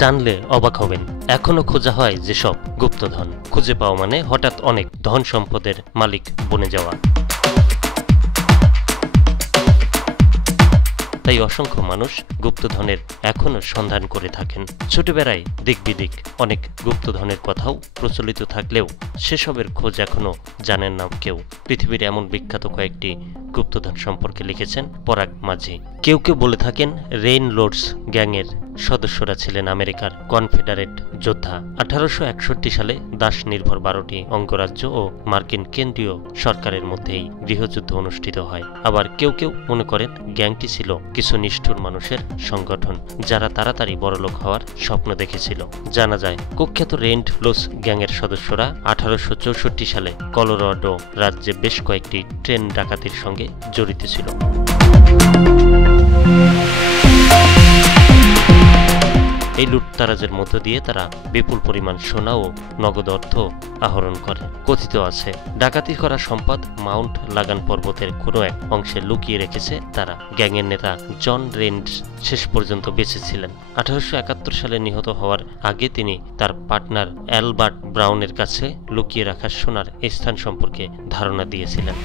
জানলে অবাক হবেন, এখনো খোঁজা হয় যেসব গুপ্তধন, খুঁজে পাওয়া মানে হঠাৎ অনেক ধন সম্পদের মালিক বনে যাওয়া। তাই অসংখ্য মানুষ গুপ্তধনের এখনো সন্ধান করে থাকেন। ছোটবেলায় দিক বিদিক অনেক গুপ্তধনের কথাও প্রচলিত থাকলেও সেসবের খোঁজ এখনো জানেন না কেউ। পৃথিবীর এমন বিখ্যাত কয়েকটি গুপ্তধন সম্পর্কে লিখেছেন পরাগ মাঝি। কেউ কেউ বলে থাকেন রেইনলোডস গ্যাংয়ের সদস্যরা ছিলেন আমেরিকার কনফেডারেট যোদ্ধা। 1861 সালে দাস নির্ভর 12টি অঙ্গরাজ্য ও মার্কিন কেন্দ্রীয় সরকারের মধ্যেই গৃহযুদ্ধ অনুষ্ঠিত হয়। আবার কেউ কেউ মনে করেন গ্যাংটি ছিল কিছু নিষ্ঠুর মানুষের সংগঠন, যারা তাড়াতাড়ি বড়লোক হওয়ার স্বপ্ন দেখেছিল। জানা যায় কুখ্যাত রেইনলোডস গ্যাংয়ের সদস্যরা 1864 সালে কলোরাডো রাজ্যে বেশ কয়েকটি ট্রেন ডাকাতির সঙ্গে জড়িত ছিল। এই লুটতারাজের মধ্য দিয়ে তারা বিপুল পরিমাণ সোনা ও নগদ অর্থ আহরণ করে। কথিত আছে ডাকাতি করা সম্পদ মাউন্ট লাগান পর্বতের কোনো এক অংশে লুকিয়ে রেখেছে তারা। গ্যাংয়ের নেতা জন রেইনস শেষ পর্যন্ত বেঁচে ছিলেন। 1871 সালে নিহত হওয়ার আগে তিনি তার পার্টনার অ্যালবার্ট ব্রাউনের কাছে লুকিয়ে রাখা সোনার স্থান সম্পর্কে ধারণা দিয়েছিলেন।